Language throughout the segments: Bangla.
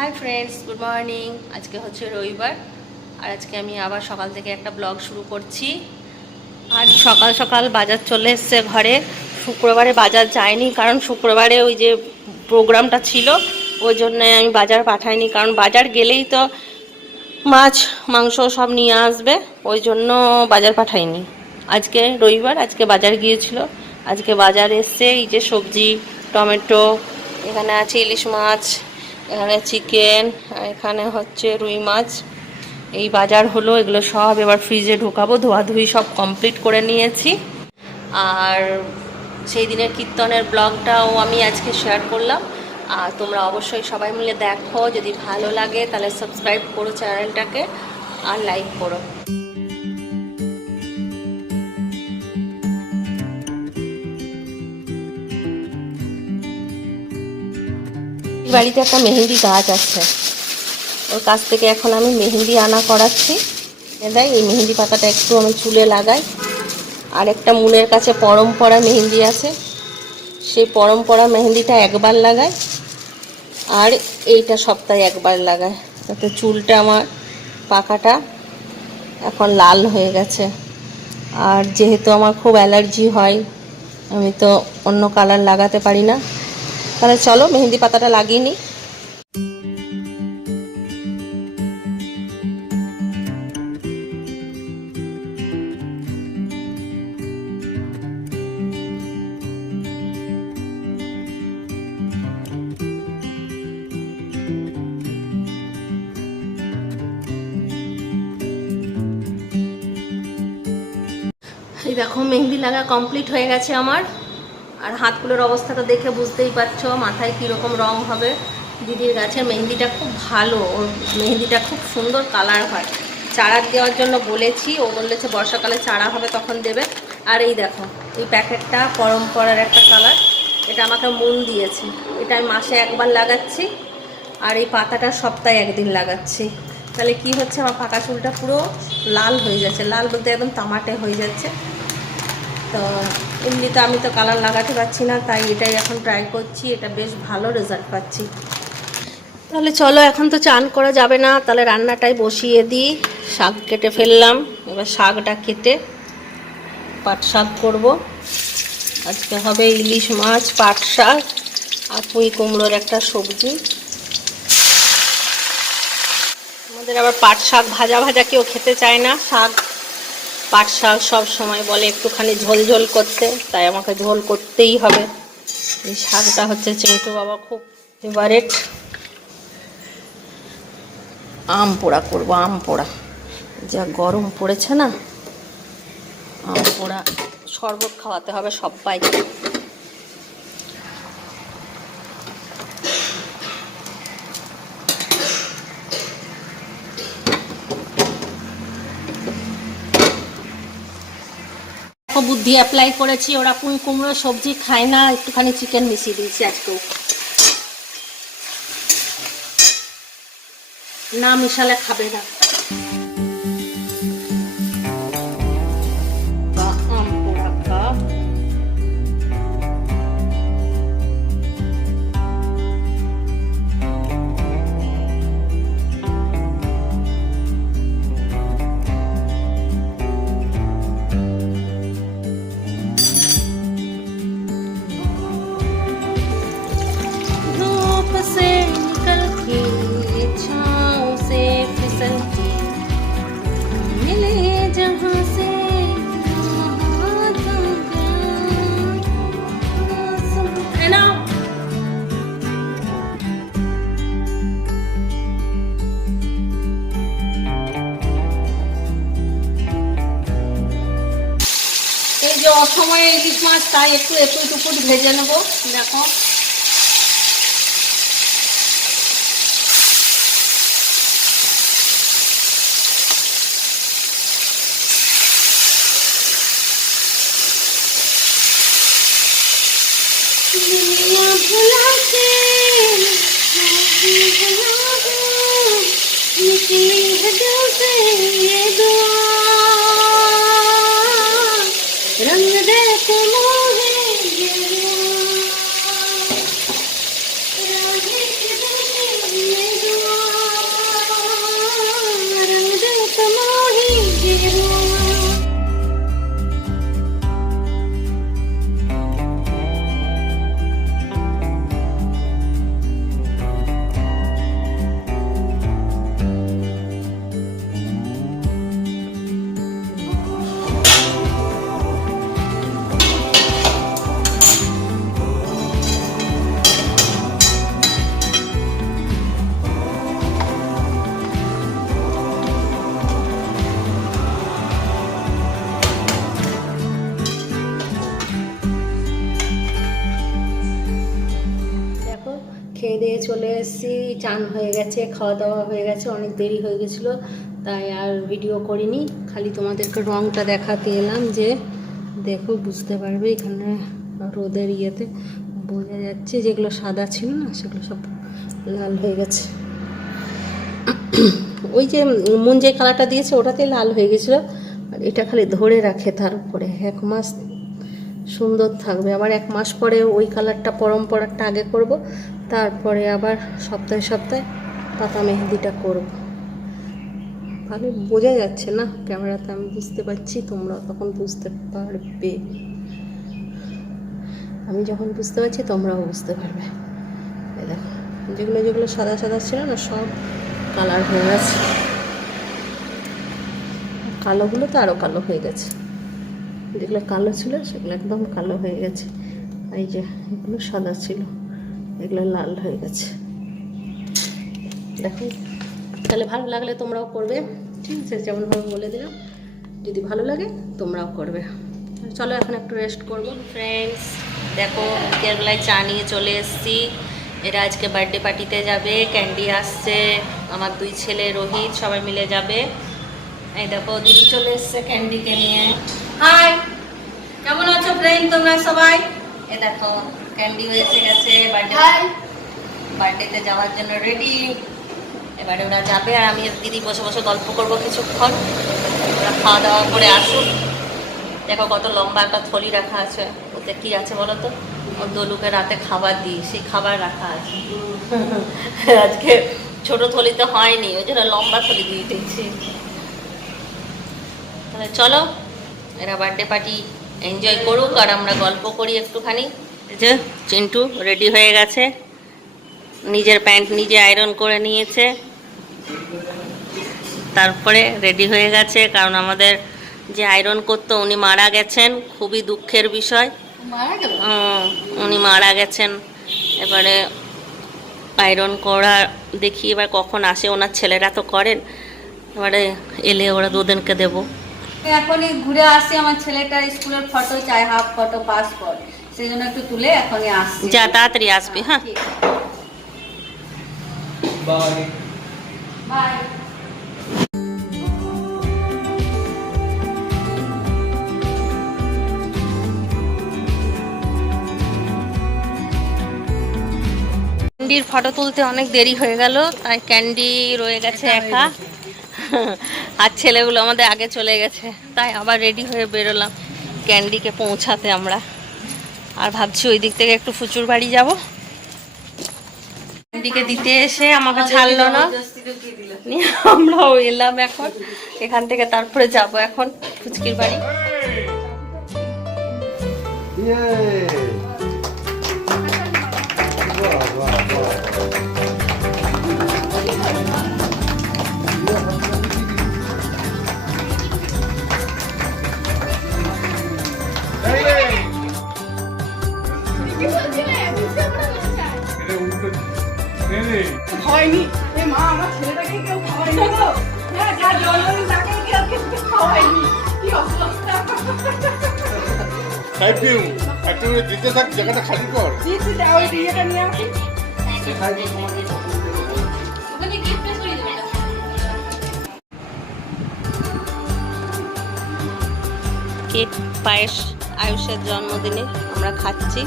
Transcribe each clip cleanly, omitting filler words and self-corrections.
Hi friends, good morning. আজকে হচ্ছে রবিবার, আর আজকে আমি আবার সকাল থেকে একটা ব্লগ শুরু করছি। আর সকাল সকাল বাজার চলে এসছে ঘরে। শুক্রবারে বাজার যায়নি, কারণ শুক্রবারে ওই যে প্রোগ্রামটা ছিল, ওই জন্য আমি বাজার পাঠাইনি। কারণ বাজার গেলেই তো মাছ মাংস সব নিয়ে আসবে, ওই জন্য বাজার পাঠাইনি। আজকে রবিবার, আজকে বাজার গিয়েছিল। আজকে বাজার এসছে এই যে সবজি, টমেটো, এখানে আছে ইলিশ মাছ, এখানে চিকেন, এখানে হচ্ছে রুই মাছ। এই বাজার হলো, এগুলো সব এবার ফ্রিজে ঢোকাবো। ধোয়াধুয়ি সব কমপ্লিট করে নিয়েছি। আর সেই দিনের কীর্তনের ব্লগটাও আমি আজকে শেয়ার করলাম। আর তোমরা অবশ্যই সবাই মিলে দেখো, যদি ভালো লাগে তাহলে সাবস্ক্রাইব করো চ্যানেলটাকে, আর লাইক করো। বাড়িতে একটা মেহেন্দি গাছ আছে, ওর কাছ থেকে এখন আমি মেহেন্দি আনা করাচ্ছি। দেয় এই মেহেন্দি পাতাটা একটু আমি চুলে লাগাই। আর একটা মুনের কাছে পরম্পরা মেহেন্দি আছে, সেই পরম্পরা মেহেন্দিটা একবার লাগাই, আর এইটা সপ্তাহে একবার লাগাই। তাতে চুলটা আমার পাকাটা এখন লাল হয়ে গেছে। আর যেহেতু আমার খুব অ্যালার্জি হয়, আমি তো অন্য কালার লাগাতে পারি না। তাহলে চলো মেহেন্দি পাতাটা লাগিয়ে নিই। এই দেখো মেহেন্দি লাগা কমপ্লিট হয়ে গেছে আমার। আর হাতগুলোর অবস্থাটা দেখে বুঝতেই পারছো মাথায় কীরকম রং হবে। দিদির গাছের মেহেন্দিটা খুব ভালো, ওর মেহেন্দিটা খুব সুন্দর কালার হয়। চারা দেওয়ার জন্য বলেছি, ও বলেছে বর্ষাকালে চারা হবে তখন দেবে। আর এই দেখো এই প্যাকেটটা পরম্পরার একটা কালার, এটা আমাকে মন দিয়েছে। এটা আমি মাসে একবার লাগাচ্ছি, আর এই পাতাটা সপ্তাহে একদিন লাগাচ্ছি। তাহলে কি হচ্ছে, আমার পাকা চুলটা পুরো লাল হয়ে যাচ্ছে। লাল বলতে একদম তামাটে হয়ে যাচ্ছে। তো এমনিতে আমি তো কালার লাগাতে পারছি না, তাই এটাই এখন ট্রাই করছি। এটা বেশ ভালো রেজাল্ট পাচ্ছি। তাহলে চলো, এখন তো চান করা যাবে না, তাহলে রান্নাটাই বসিয়ে দিই। শাক কেটে ফেললাম, এবার শাকটা কেটে পাট শাক করব। আজকে হবে ইলিশ মাছ, পাট শাক আর পুঁই কুমড়োর একটা সবজি। আমাদের আবার পাট শাক ভাজা ভাজা কেউ খেতে চায় না। পাট শাক সব সময় বলে একটুখানি ঝোল ঝোল করতে, তাই আমাকে ঝোল করতেই হবে। এই শাকটা হচ্ছে চিন্টু বাবা খুব ফেভারেট। আম পোড়া করবো, আম পোড়া। যা গরম পড়েছে না, আম পোড়া শরবত খাওয়াতে হবে সবাইকে। বুদ্ধি অ্যাপ্লাই করেছি, ওরা পুঁই কুমড়ো সবজি খায় না, একটুখানি চিকেন মিশিয়ে দিয়েছি আজকেও। না মিশালে খাবে না। আম পোড়া খা। এই যে অসময়ে ইলিশ মাছ, তাই একটু এপুট টুকুট ভেজে নেবো। দেখো रंग देते मोहे राधे के চলে এসেছি, চান হয়ে গেছে, খাওয়া দাওয়া হয়ে গেছে, অনেক দেরি হয়ে গেছিলো, তাই আর ভিডিও করিনি। খালি তোমাদেরকে রঙটা দেখাতে এলাম, যে দেখো বুঝতে পারবে, এখানে রোদের ইয়েতে বোঝা যাচ্ছে যেগুলো সাদা ছিল না সেগুলো সব লাল হয়ে গেছে। ওই যে মন যে কালারটা দিয়েছে ওটাতেই লাল হয়ে গেছিলো, আর এটা খালি ধরে রাখে, তার উপরে 1 মাস সুন্দর থাকবে। আবার 1 মাস পরে ওই কালারটা পরম্পরাটা আগে করব, তারপরে আবার সপ্তাহে সপ্তাহে পাতা মেহেন্দিটা করব। তাহলে বোঝা যাচ্ছে না ক্যামেরাতে, আমি বুঝতে পারছি, তোমরা তখন বুঝতে পারবে। আমি যখন বুঝতে পারছি তোমরাও বুঝতে পারবে। এই দেখো, যেগুলো যেগুলো সাদা সাদা ছিল না সব কালার হয়ে গেছে, কালোগুলো তো আরও কালো হয়ে গেছে। যেগুলো কালো ছিল সেগুলো একদম কালো হয়ে গেছে। এই যে এগুলো সাদা ছিল, এগুলো লাল হয়ে গেছে। দেখো, তাহলে ভালো লাগলে তোমরাও করবে, ঠিক আছে? যেমনভাবে বলে দিলাম, যদি ভালো লাগে তোমরাও করবে। চলো এখন একটু রেস্ট করবো। ফ্রেন্ডস দেখো, বিকেলবেলায় চা নিয়ে চলে এসেছি। এরা আজকে বার্থডে পার্টিতে যাবে, ক্যান্ডি আসছে, আমার 2 ছেলে রোহিত, সবাই মিলে যাবে। এই দেখো দিদি চলে এসছে ক্যান্ডিকে নিয়ে। হাই, কেমন আছো ফ্রেন্ড তোমরা সবাই? এ দেখো ক্যান্ডি এসে গেছে, বার্থডেতে যাওয়ার জন্য রেডি। এবারে ওরা যাবে আর আমি আর দিদি বসে বসে গল্প করবো কিছুক্ষণ। ওরা খাওয়া দাওয়া করে আসুক। দেখো কত লম্বা একটা থলি রাখা আছে, ওতে কি আছে বলো তো? ওর দলুকে রাতে খাবার দিই, সেই খাবার রাখা আছে। আজকে ছোট থলিতে হয়নি, ওই জন্য লম্বা থলি দিয়ে দিয়েছি। তাহলে চলো, এরা বার্থডে পার্টি এনজয় করুক আর আমরা গল্প করি একটুখানি। এই যে চিন্টু রেডি হয়ে গেছে, নিজের প্যান্ট নিজে আয়রন করে নিয়েছে, তারপরে রেডি হয়ে গেছে। কারণ আমাদের যে আয়রন করতো উনি মারা গেছেন, খুবই দুঃখের বিষয়। উনি মারা গেছেন। এবারে আয়রন করা দেখি এবার কখন আসে, ওনার ছেলেরা তো করেন, এবারে এলে ওরা দুদিনকে দেবো। এখনই ঘুরে আসি, আমার ছেলেটার স্কুলের ফটো চাই, হাফ ফটো, পাসপোর্ট, সেই জন্য একটু তুলে এখনই আসছি। যা তাড়াতাড়ি আসবি। হ্যাঁ, বাই বাই। ক্যান্ডির ফটো তুলতে অনেক দেরি হয়ে গেল, তাই ক্যান্ডি রয়ে গেছে একা, আর ছেলেগুলো আমাদের আগে চলে গেছে, তাই আবার রেডি হয়ে বেরোলাম ক্যান্ডিকে পৌঁছাতে আমরা। আর ভাবছি ওই দিক থেকে একটু ফুচুর বাড়ি যাব। ক্যান্ডিকে দিতে এসে আমাকে ছাড়লো না, আমরাও এলাম এখন এখান থেকে, তারপরে যাব এখন ফুচকির বাড়ি। হয়নি মা, আমার ছেলেটাকে কেউ খাওয়ায়নি গো। হ্যাঁ, যা জন্মদিন তাকে কেউ খাওয়ায়নি, কি অবস্থা। Thank you. একটু দিতে থাক, জায়গাটা খালি কর। দিচ্ছি, ওই ইয়েটা নিয়ে আসি। কেক পায়েস আয়ুষের জন্মদিনে আমরা খাচ্ছি।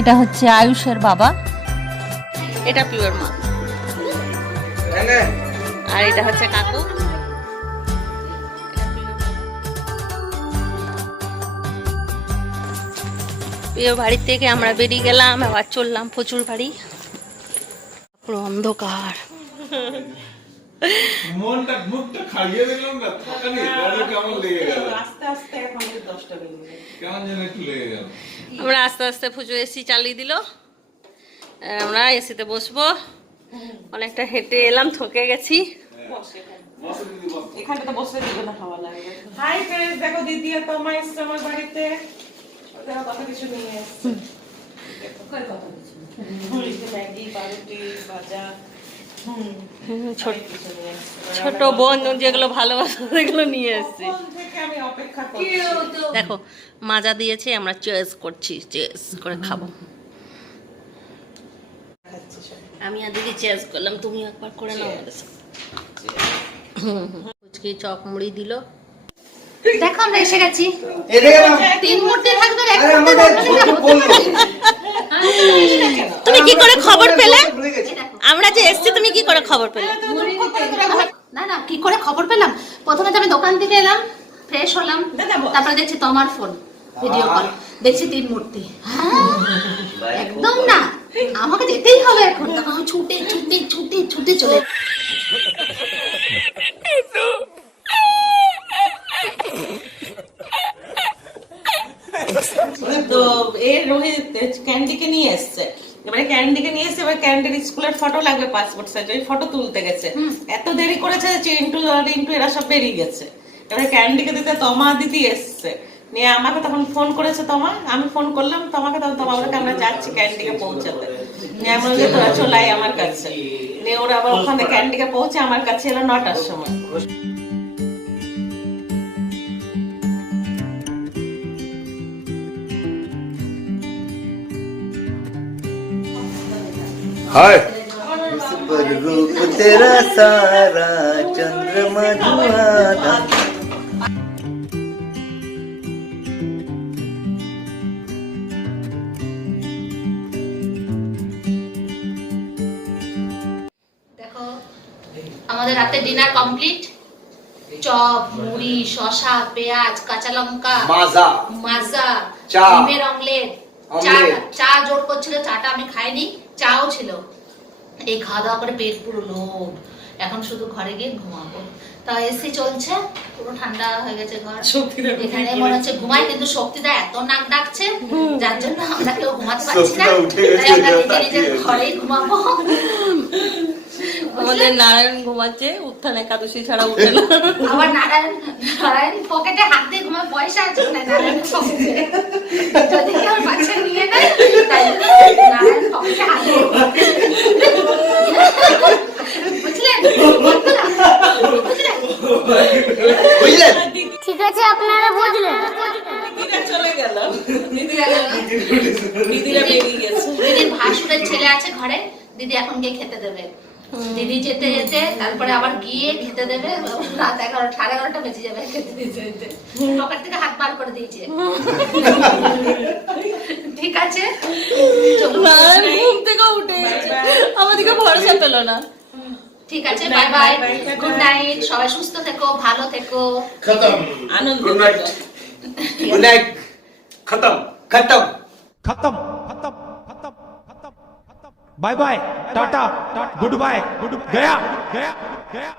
এটা হচ্ছে আয়ুষের বাবা, এটা পিওর মা, আর এটা হচ্ছে কাকু। প্রিয় বাড়ি থেকে আমরা বেরিয়ে গেলাম, আবার চললাম প্রচুর বাড়ি। পুরো অন্ধকার। মনটা মুখটা খাইয়ে দিলাম না, কেমন লেগে গেল, আস্তে আস্তে এখন 10টা বেজে গেল, কেমন যেন একটু লেগে গেল। আমরা আস্তে আস্তে পুজো এসি চালিয়ে দিল, আমরা এসিতে বসবো। অনেকটা হেঁটে এলাম, থকে গেছি। এখানে তো বসে দিবে না, খাওয়া লাগে। হাই ফ্রেন্ডস, দেখো দিদি আর তোমা এসছে আমার বাড়িতে, ওরা কত কিছু নিয়ে এসছে। দেখো কত কিছু, ম্যাগি, পাউরুটি, ভাজা, ছোট ছোট বোন যেগুলো ভালোবাসে সেগুলো নিয়ে এসেছি। আমি অপেক্ষা করছি। দেখো মাজা দিয়েছে, আমরা চয়েস করছি, চয়েস করে খাবো। আমি আর দিদি চয়েস করলাম, তুমি একবার করে নাও আমাদের সাথে। ফুচকি চপ মুড়ি দিল। দেখো আমরা এসে গেছি। তিন মূর্তি থাকবে, এক মূর্তি থাকবে না। তুমি কি করে খবর পেলে? আমরা যে এসছি তুমি কি করে খবর পেলে? না না, কি করে খবর পেলাম? প্রথমে তো আমি দোকান থেকে এলাম, ফ্রেশ হলাম, তারপরে দেখছি তোমার ফোন, ভিডিও কল, দেখছি তিন মূর্তি। একদম না, আমাকে যেতেই হবে এখন। তখন আমি ছুটে ছুটে ছুটে ছুটে চলে। তো এর রোহিত ক্যান্ডিকে নিয়ে এসছে, এবারে ক্যান্ডিকে নিয়ে এসছে, এবার ক্যান্ডির স্কুলের ফটো লাগবে, পাসপোর্ট সাইজ, ওই ফটো তুলতে গেছে। এত দেরি করেছে যে চিন্টু আর রিন্টু এরা সব বেরিয়ে গেছে। এবারে ক্যান্ডিকে দিতে তমা দিদি এসছে, নিয়ে আমাকে তখন ফোন করেছে তমা, আমি ফোন করলাম তোমাকে, তখন তমা বলে আমরা যাচ্ছি ক্যান্ডিকে পৌঁছাতে। নিয়ে আমি বলছি তোরা চলে আয় আমার কাছে। নিয়ে ওরা আবার ওখানে ক্যান্ডিকে পৌঁছে আমার কাছে এলো 9টার সময়। हाय पर रूप तेरा सारा चंद्रमा धुआंधा। দেখো আমাদের রাতে ডিনার কমপ্লিট। চপ, মুড়ি, শসা, পেঁয়াজ, কাঁচা লঙ্কা, মাজা, চা, ডিমের অমলেট, চা জোর করছিল, চাটা আমি খাইনি, চাও ছিল। এই খাওয়া দাওয়া করে পেট পুরো লোড। এখন শুধু ঘরে গিয়ে ঘুমাবো। তা এসি চলছে, পুরো ঠান্ডা হয়ে গেছে ঘর। এখানে মনে হচ্ছে ঘুমাই, কিন্তু শক্তিদা এত নাক ডাকছে যার জন্য আমরা কেউ ঘুমাতে পারছি না। তাই আমরা নিজে নিজের ঘরেই ঘুমাবো। আমাদের নারায়ণ ঘুমাচ্ছে, উত্থান একাদশী ছাড়া উঠে না। আবার নারায়ণ পকেটে হাত দিয়ে ঘুমায়, পয়সা আছে না নারায়ণ পকেটে, যদি কেউ বাচ্চা নিয়ে নেয় তাই নারায়ণ পকেটে হাত দিয়ে বুঝলেন? বুঝলেন? ঠিক আছে, আপনারা বুঝলেন। দিদিরা চলে গেল, দিদিরা গেল, দিদিরা বেরিয়ে গেছে। দিদির ভাসুরের ছেলে আছে ঘরে, দিদি এখন গিয়ে খেতে দেবে। দিদি যেতে যেতে তারপরে আবার গিয়ে খেতে দেবে, রাত 11টা 11:30 বেজে যাবে খেতে দিতে দিতে। পকেট থেকে হাত বার করে দিয়েছে। ঠিক আছে, ঘুম থেকে উঠে আমাদেরকে ভরসা পেল না। ঠিক আছে, বাই বাই, গুড নাইট, সবাই সুস্থ থেকো, ভালো থেকো। खत्म আনন্দ। गुड नाइट गुड नाइट खत्म खत्म। खत्म खत्म खत्म खत्म खत्म bye bye tata good bye good गया गया गया